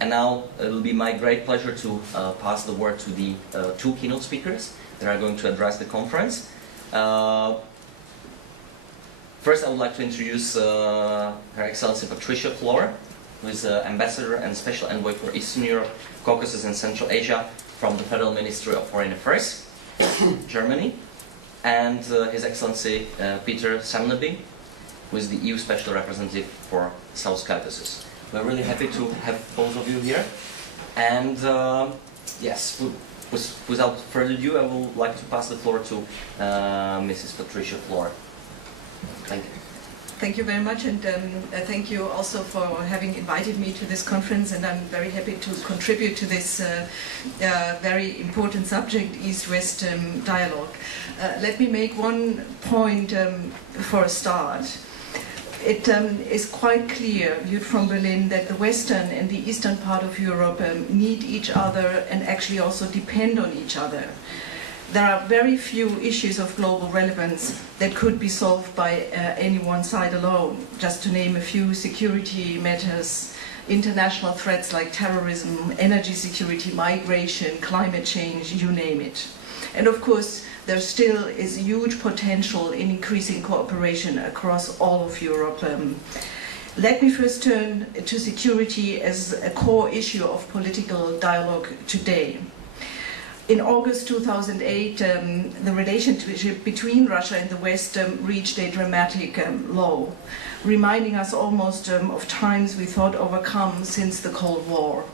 And now it will be my great pleasure to pass the word to the two keynote speakers that are going to address the conference. First, I would like to introduce Her Excellency Patricia Flor, who is Ambassador and Special Envoy for Eastern Europe, Caucasus and Central Asia from the Federal Ministry of Foreign Affairs, Germany, and His Excellency Peter Samneby, who is the EU Special Representative for South Caucasus. We're really happy to have both of you here. And yes, without further ado, I would like to pass the floor to Mrs. Patricia Flor. Thank you. Thank you very much, and thank you also for having invited me to this conference, and I'm very happy to contribute to this very important subject, East-West dialogue. Let me make one point for a start. It is quite clear, viewed from Berlin, that the Western and the Eastern part of Europe need each other and actually also depend on each other. There are very few issues of global relevance that could be solved by any one side alone. Just to name a few: security matters, international threats like terrorism, energy security, migration, climate change, you name it. And of course, there still is huge potential in increasing cooperation across all of Europe. Let me first turn to security as a core issue of political dialogue today. In August 2008, the relationship between Russia and the West reached a dramatic low, reminding us almost of times we thought overcome since the Cold War.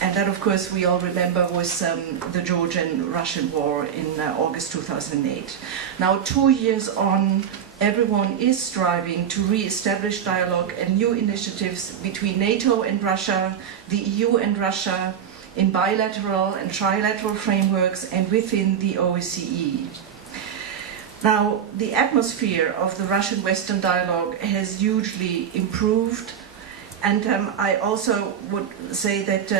And that, of course, we all remember was the Georgian-Russian war in August 2008. Now, 2 years on, everyone is striving to re-establish dialogue and new initiatives between NATO and Russia, the EU and Russia, in bilateral and trilateral frameworks and within the OSCE. Now, the atmosphere of the Russian-Western dialogue has hugely improved, and I also would say that,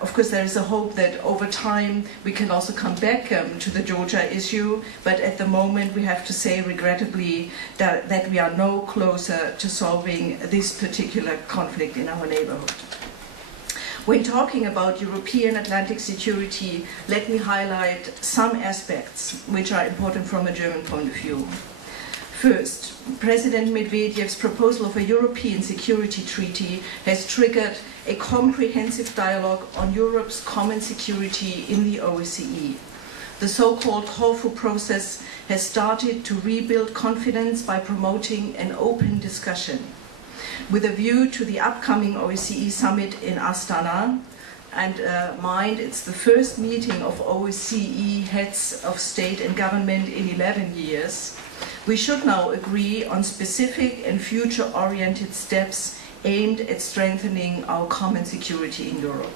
of course, there is a hope that over time we can also come back to the Georgia issue, but at the moment we have to say, regrettably, that we are no closer to solving this particular conflict in our neighborhood. When talking about European Atlantic security, let me highlight some aspects which are important from a German point of view. First, President Medvedev's proposal of a European security treaty has triggered a comprehensive dialogue on Europe's common security in the OSCE. The so-called Corfu process has started to rebuild confidence by promoting an open discussion. With a view to the upcoming OSCE summit in Astana, and mind, it's the first meeting of OSCE heads of state and government in 11 years, we should now agree on specific and future-oriented steps aimed at strengthening our common security in Europe.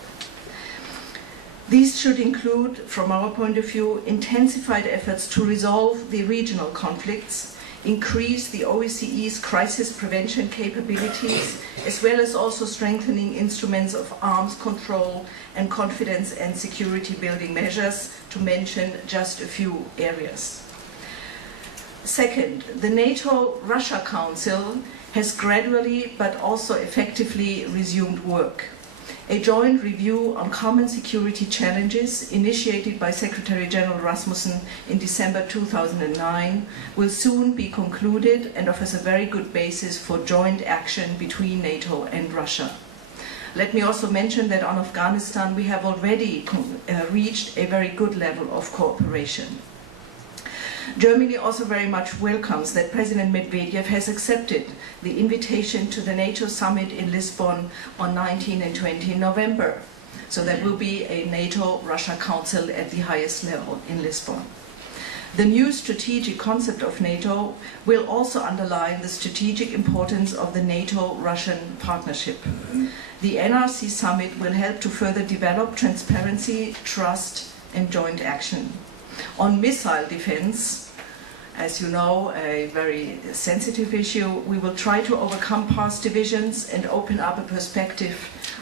These should include, from our point of view, intensified efforts to resolve the regional conflicts, increase the OSCE's crisis prevention capabilities, as well as also strengthening instruments of arms control and confidence and security building measures, to mention just a few areas. Second, the NATO-Russia Council has gradually but also effectively resumed work. A joint review on common security challenges, initiated by Secretary General Rasmussen in December 2009, will soon be concluded and offers a very good basis for joint action between NATO and Russia. Let me also mention that on Afghanistan we have already reached a very good level of cooperation. Germany also very much welcomes that President Medvedev has accepted the invitation to the NATO summit in Lisbon on 19 and 20 November. So there will be a NATO-Russia Council at the highest level in Lisbon. The new strategic concept of NATO will also underline the strategic importance of the NATO-Russian partnership. The NRC summit will help to further develop transparency, trust, and joint action. On missile defense, as you know, a very sensitive issue, we will try to overcome past divisions and open up a perspective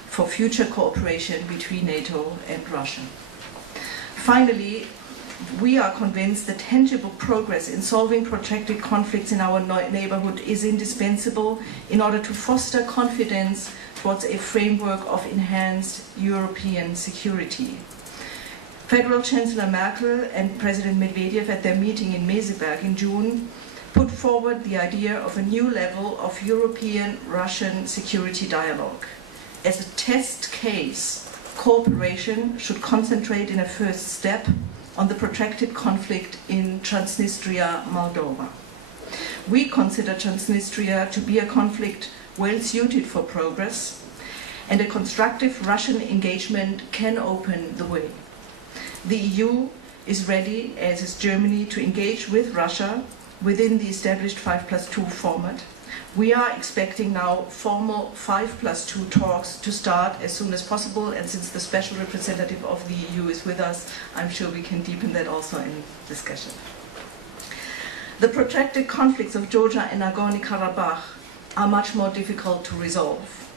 for future cooperation between NATO and Russia. Finally, we are convinced that tangible progress in solving protracted conflicts in our neighborhood is indispensable in order to foster confidence towards a framework of enhanced European security. Federal Chancellor Merkel and President Medvedev at their meeting in Meseberg in June put forward the idea of a new level of European-Russian security dialogue. As a test case, cooperation should concentrate in a first step on the protracted conflict in Transnistria, Moldova. We consider Transnistria to be a conflict well suited for progress, and a constructive Russian engagement can open the way. The EU is ready, as is Germany, to engage with Russia within the established 5+2 format. We are expecting now formal 5+2 talks to start as soon as possible, and since the special representative of the EU is with us, I'm sure we can deepen that also in discussion. The protracted conflicts of Georgia and Nagorno-Karabakh are much more difficult to resolve.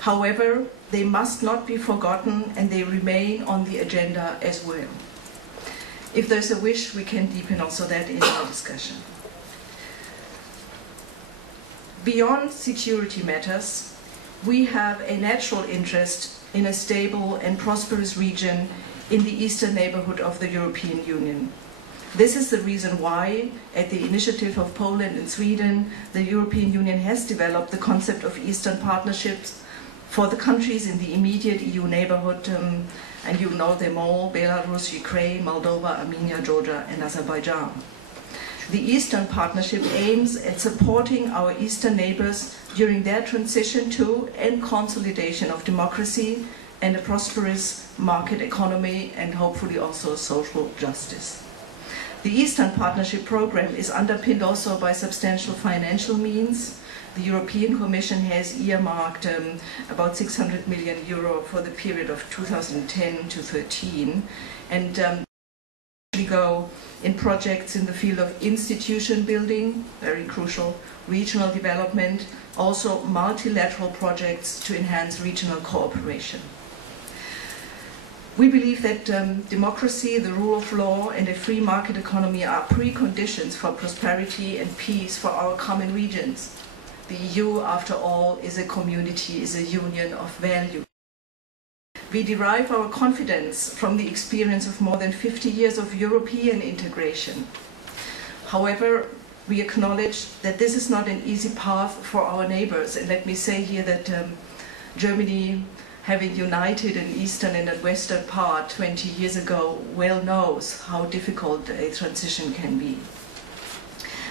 However, they must not be forgotten, and they remain on the agenda as well. If there's a wish, we can deepen also that in our discussion. Beyond security matters, we have a natural interest in a stable and prosperous region in the eastern neighborhood of the European Union. This is the reason why, at the initiative of Poland and Sweden, the European Union has developed the concept of Eastern partnerships for the countries in the immediate EU neighborhood, and you know them all: Belarus, Ukraine, Moldova, Armenia, Georgia, and Azerbaijan. The Eastern Partnership aims at supporting our Eastern neighbors during their transition to and consolidation of democracy and a prosperous market economy, and hopefully also social justice. The Eastern Partnership program is underpinned also by substantial financial means. The European Commission has earmarked about 600 million euro for the period of 2010 to 2013, and we go in projects in the field of institution building, very crucial, regional development, also multilateral projects to enhance regional cooperation. We believe that democracy, the rule of law, and a free market economy are preconditions for prosperity and peace for our common regions. The EU, after all, is a community, is a union of values. We derive our confidence from the experience of more than 50 years of European integration. However, we acknowledge that this is not an easy path for our neighbors, and let me say here that Germany, having united an eastern and a western part 20 years ago, well knows how difficult a transition can be.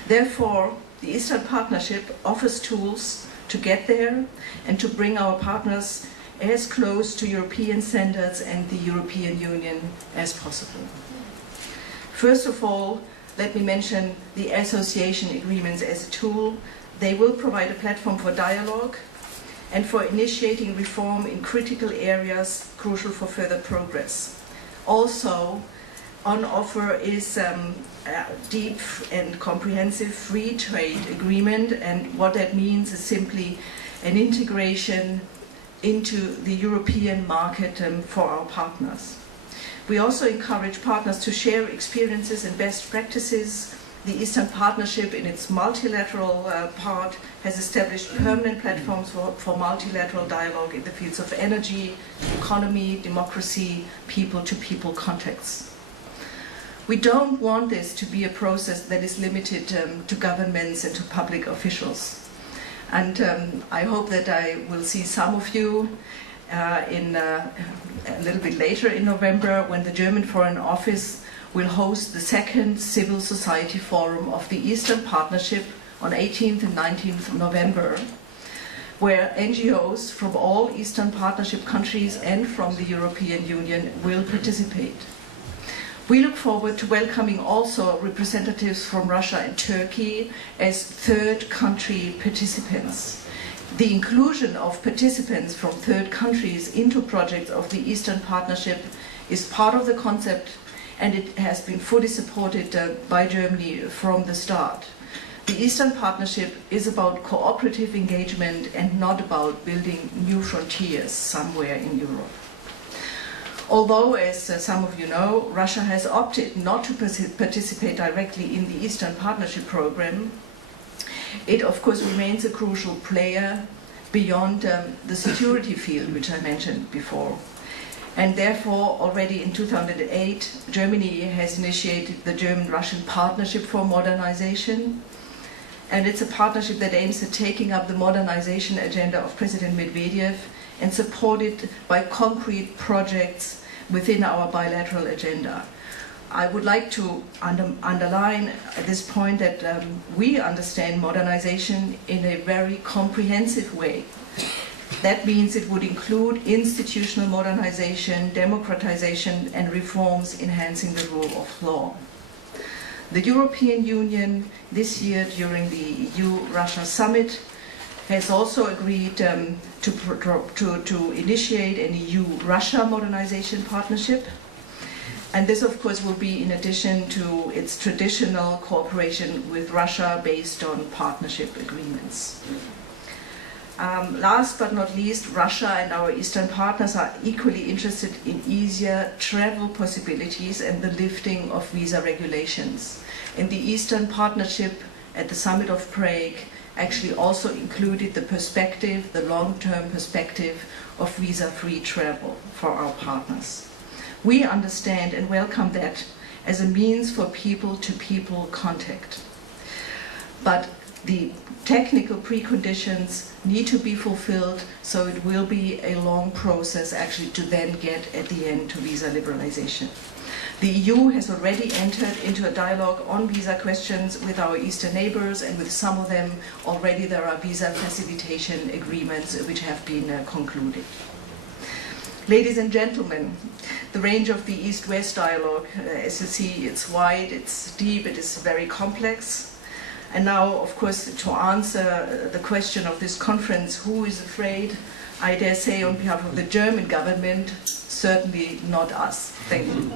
Therefore, the Eastern Partnership offers tools to get there and to bring our partners as close to European standards and the European Union as possible. First of all, let me mention the association agreements as a tool. They will provide a platform for dialogue and for initiating reform in critical areas crucial for further progress. Also, on offer is a deep and comprehensive free trade agreement, and what that means is simply an integration into the European market for our partners. We also encourage partners to share experiences and best practices. The Eastern Partnership, in its multilateral part, has established permanent platforms for multilateral dialogue in the fields of energy, economy, democracy, people-to-people contacts. We don't want this to be a process that is limited to governments and to public officials. And I hope that I will see some of you a little bit later in November, when the German Foreign Office will host the second Civil Society Forum of the Eastern Partnership on 18th and 19th of November, where NGOs from all Eastern Partnership countries and from the European Union will participate. We look forward to welcoming also representatives from Russia and Turkey as third country participants. The inclusion of participants from third countries into projects of the Eastern Partnership is part of the concept, and it has been fully supported by Germany from the start. The Eastern Partnership is about cooperative engagement and not about building new frontiers somewhere in Europe. Although, as some of you know, Russia has opted not to participate directly in the Eastern Partnership program, it of course remains a crucial player beyond the security field, which I mentioned before. And therefore, already in 2008, Germany has initiated the German-Russian Partnership for Modernization. And it's a partnership that aims at taking up the modernization agenda of President Medvedev and supported by concrete projects within our bilateral agenda. I would like to underline at this point that we understand modernization in a very comprehensive way. That means it would include institutional modernization, democratization, and reforms enhancing the rule of law. The European Union this year during the EU-Russia summit has also agreed to initiate an EU-Russia modernization partnership. And this, of course, will be in addition to its traditional cooperation with Russia based on partnership agreements. Last but not least, Russia and our Eastern partners are equally interested in easier travel possibilities and the lifting of visa regulations. And the Eastern Partnership at the Summit of Prague actually also included the perspective, the long-term perspective of visa-free travel for our partners. We understand and welcome that as a means for people-to-people contact. But the technical preconditions need to be fulfilled, so it will be a long process actually to then get at the end to visa liberalization. The EU has already entered into a dialogue on visa questions with our eastern neighbors, and with some of them already there are visa facilitation agreements which have been concluded. Ladies and gentlemen, the range of the East-West dialogue, as you see, it's wide, it's deep, it is very complex. And now, of course, to answer the question of this conference, who is afraid, I dare say on behalf of the German government, certainly not us. Thank you.